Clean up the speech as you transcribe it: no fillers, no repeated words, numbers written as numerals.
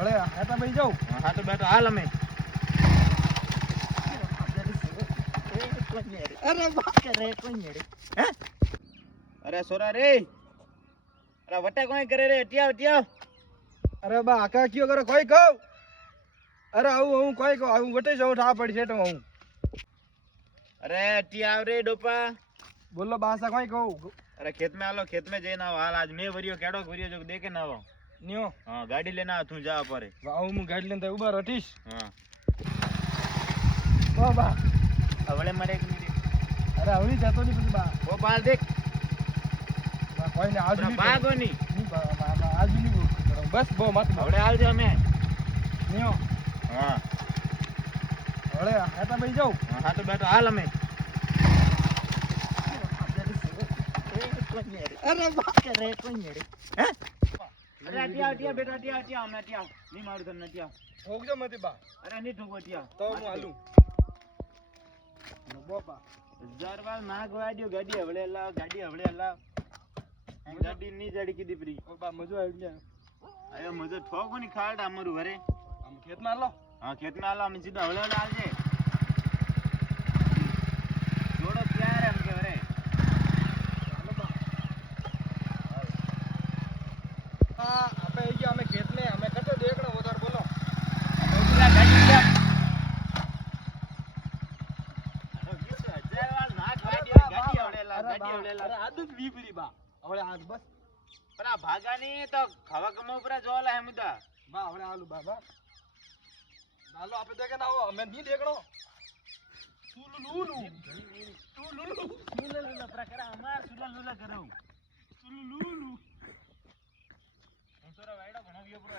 હળે હાટા ભાઈ જાવ હા તો બેઠો હાલ અમે અરે બાપ રે કોઈ મેરે હે અરે સોરા રે અરે વટા કોઈ કરે રે ટિયા અરે બા આકા કયો કરે કોઈ કહું અરે આવું હું કોઈ કહું આવું વટે જાઉં ઠા પડી છે તો હું અરે ટિયા આવ રે ડોપા બોલો બાસા કોઈ કહું અરે खेत में आलो खेत में जઈને આવો હાલ આજ મે વરિયો કેડો વરિયો જો દેખે ના આવો ન્યો હા ગાડી લઈને આવ તું જા પરે વાવ હું ગાડી લઈને તો ઉભા રહીશ હા બા હવે મારે એક મિનિટ અરે આવડી જતો નહીં પછી બા ઓ બાર દેખ બા કોઈ ને આજ ભાગો ની નહીં બા આજ નહીં બસ બહુ મત હવે આવજો અમે ન્યો હા હળે હાટા ભાઈ જાવ હા તો બેઠો હાલ અમે અરે બાપ રે કોઈ મેરે હે અરે ટિયા બેટા ટિયા અમે ટિયા ની મારું તમને ટિયા ઠોકજો મતી બા અરે ની ઠોકો ટિયા તો હું હાલું બાપા હજારવાર નાગ વાડ્યો ગાડી હવળેલા ગાડી ની જડી કીધી પ્રી બા મજો આવી ગયા અરે મજો ઠોકો ની ખાડ અમારું ઘરે આમ ખેતમાં લો હા ખેતમાં આલો અમે સીધા હવળેલા આવજે જોડો ક્યારે એમ કે ઘરે હા આપણે આવી ગયા અમે ખેતને અમે કટો દેખણો વધારે બોલો ગાડી લે હજારવાર નાગ વાડ્યો ગાડી હવળેલા અરે આદત વીપડી બા હવે આજ બસ પણ આ ભાગાની તો ખવા કમો ઉપર જોવાલા હે મુદા બા હવે હાલું બાબા હાલો આપણે દેખે ના આવો અમે નહીં દેખણો સુલુલુલુ પ્રકાર અમાર સુલુલુલા કરો સુલુલુલુ હું તોરા વાયડા ભણાવ્યો